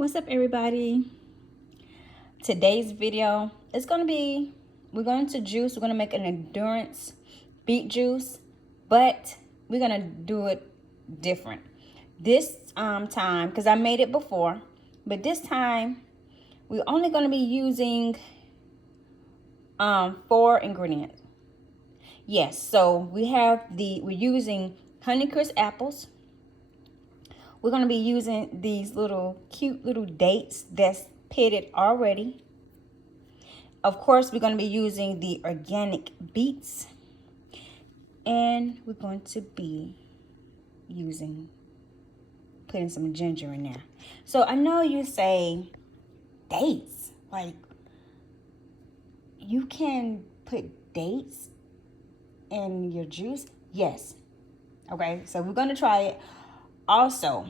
What's up, everybody? Today's video is going to be, we're going to make an endurance beet juice, but we're going to do it different this time, because I made it before, but this time we're only going to be using 4 ingredients. Yes, so we're using Honeycrisp apples. We're going to be using these cute little dates that's pitted already. Of course, we're going to be using the organic beets. And we're going to be putting some ginger in there. So I know you say, dates, like you can put dates in your juice? Yes. Okay, so we're going to try it. Also,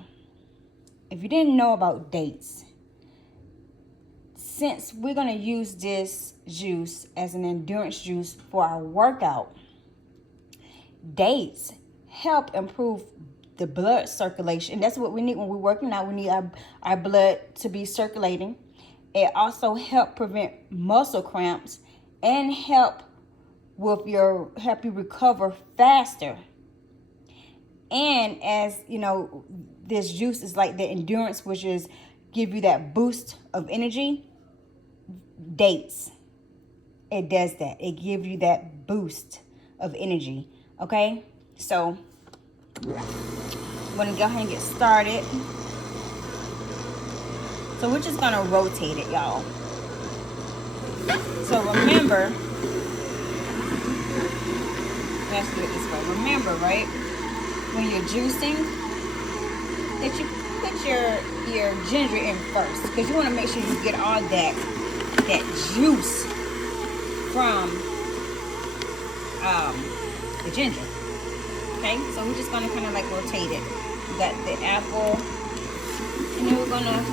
if you didn't know about dates, since we're going to use this juice as an endurance juice for our workout, dates help improve the blood circulation. That's what we need when we're working out. We need our blood to be circulating. It also helps prevent muscle cramps and help you recover faster. And as you know, this juice is like the endurance, which is give you that boost of energy. Dates, it does that. It gives you that boost of energy. Okay, so I'm gonna go ahead and get started. So we're just gonna rotate it, y'all. So remember, let's do it this way. Remember, right? When you're juicing, that you put your ginger in first, because you want to make sure you get all that juice from the ginger. Okay, so we're just gonna kind of like rotate it. We got the apple, and then we're gonna,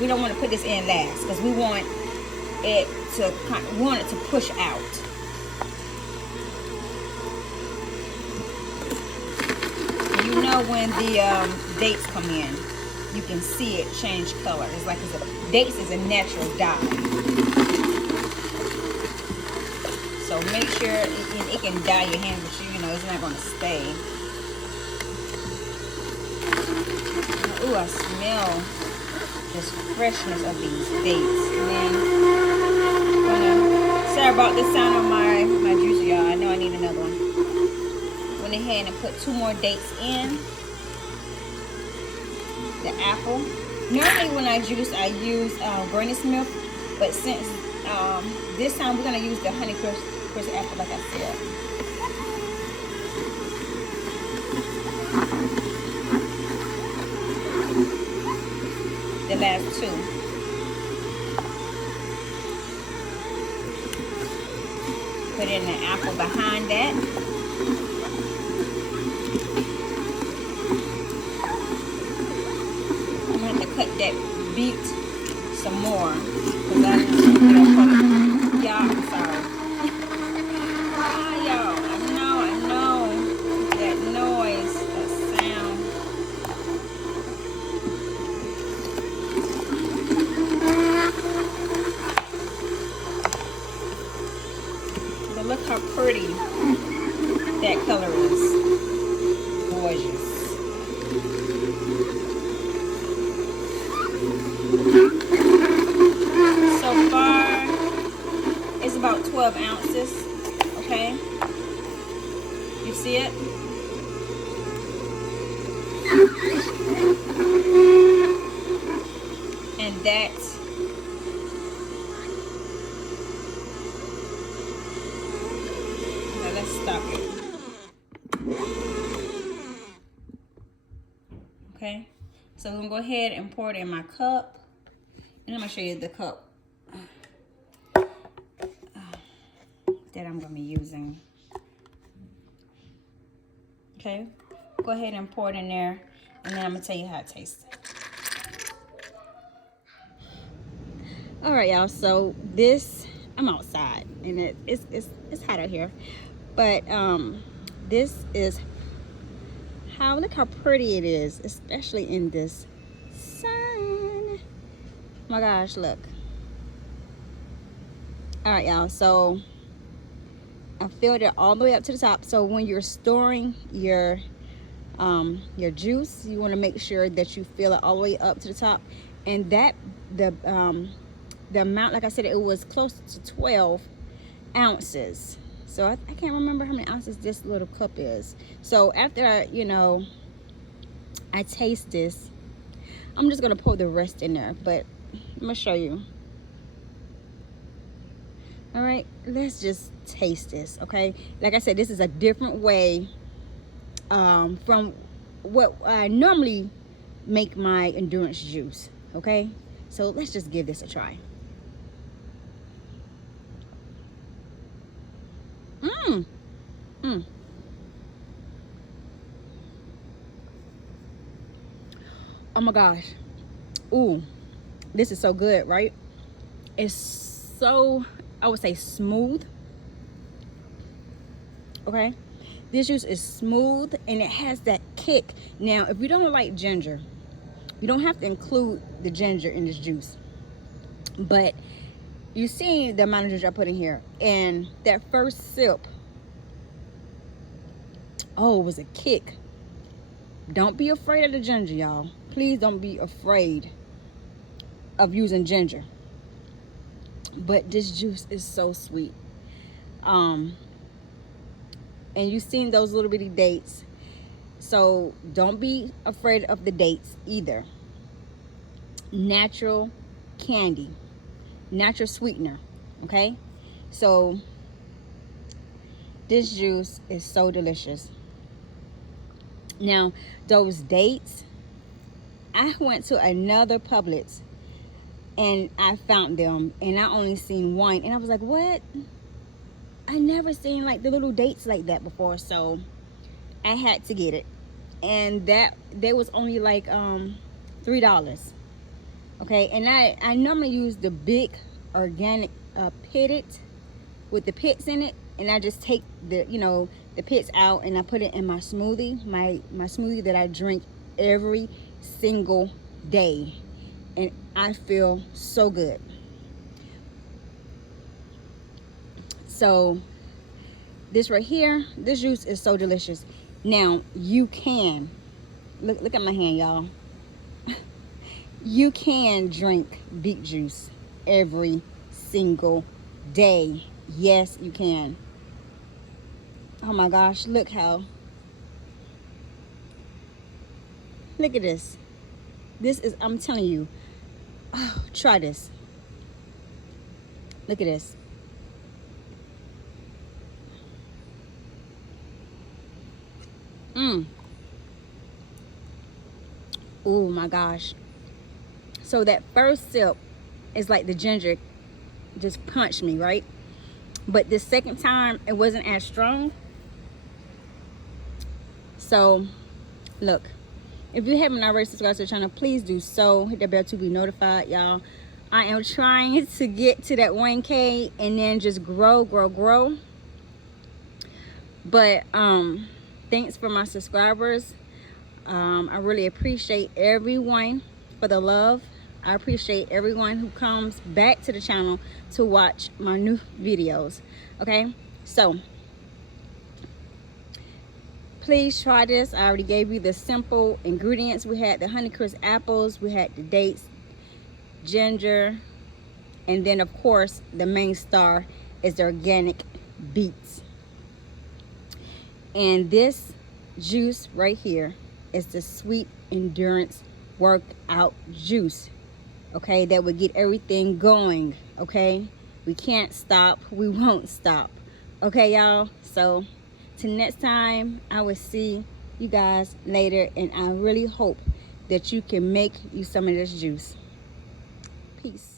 we don't want to put this in last because we want it to push out. You know, when the dates come in, you can see it change color. It's like dates is a natural dye. So make sure it can dye your hands, but it's not going to stay. Ooh, I smell this freshness of these dates. And then, sorry about the sound of my juicer, y'all. I know I need another one. Went ahead and put 2 more dates in. The apple. Normally when I juice, I use granny's milk, but since this time we're going to use the Honeycrisp apple, like I said. The last 2. Put in the apple behind that. Cut that beet some more, because I y'all, I'm sorry. Y'all, I know that noise, that sound. But look how pretty that color is. Gorgeous. So far, it's about 12 ounces, okay? You see it? And that's now let's stop it. Okay, so I'm gonna go ahead and pour it in my cup. And I'm going to show you the cup that I'm going to be using. Okay, go ahead and pour it in there, and then I'm going to tell you how it tastes. All right, y'all, so I'm outside, and it's hot out here, but this is look how pretty it is, especially in this sun. Oh my gosh, look. All right, y'all, so I filled it all the way up to the top. So when you're storing your juice, you want to make sure that you fill it all the way up to the top. And that the amount, like I said, it was close to 12 ounces. So I can't remember how many ounces this little cup is. So after I taste this, I'm just gonna pour the rest in there, but I'm gonna show you. All right, let's just taste this, okay? Like I said, this is a different way from what I normally make my endurance juice, okay? So let's just give this a try. Oh my gosh. Ooh, this is so good, right? It's so, I would say, smooth. Okay, this juice is smooth and it has that kick. Now, if you don't like ginger, you don't have to include the ginger in this juice, but you see the amount of ginger I put in here, and that first sip, oh, it was a kick. Don't be afraid of the ginger, y'all. Please don't be afraid of using ginger. But this juice is so sweet. And you've seen those little bitty dates. So don't be afraid of the dates either. Natural candy. Natural sweetener. Okay? So this juice is so delicious. Now, those dates, I went to another Publix and I found them, and I only seen one, and I was like, what? I never seen like the little dates like that before, so I had to get it. And that they was only like $3. Okay, and I normally use the big organic pitted with the pits in it, and I just take the the pits out and I put it in my smoothie, my smoothie that I drink every single day, and I feel so good. So this right here, this juice is so delicious. Now you can look at my hand, y'all. You can drink beet juice every single day. Yes, you can. Oh my gosh, look at this. This is, I'm telling you, oh, try this. Look at this. Oh my gosh. So that first sip is like the ginger just punched me, right? But the second time, it wasn't as strong. So, look. If you haven't already subscribed to the channel, please do so. Hit the bell to be notified, y'all. I am trying to get to that 1K and then just grow. But thanks for my subscribers. I really appreciate everyone for the love. I appreciate everyone who comes back to the channel to watch my new videos. Okay, so please try this. I already gave you the simple ingredients. We had the Honeycrisp apples, we had the dates, ginger, and then of course the main star is the organic beets. And this juice right here is the sweet endurance workout juice, okay, that would get everything going. Okay, we can't stop, we won't stop. Okay, y'all, so till next time, I will see you guys later, and I really hope that you can make you some of this juice. Peace.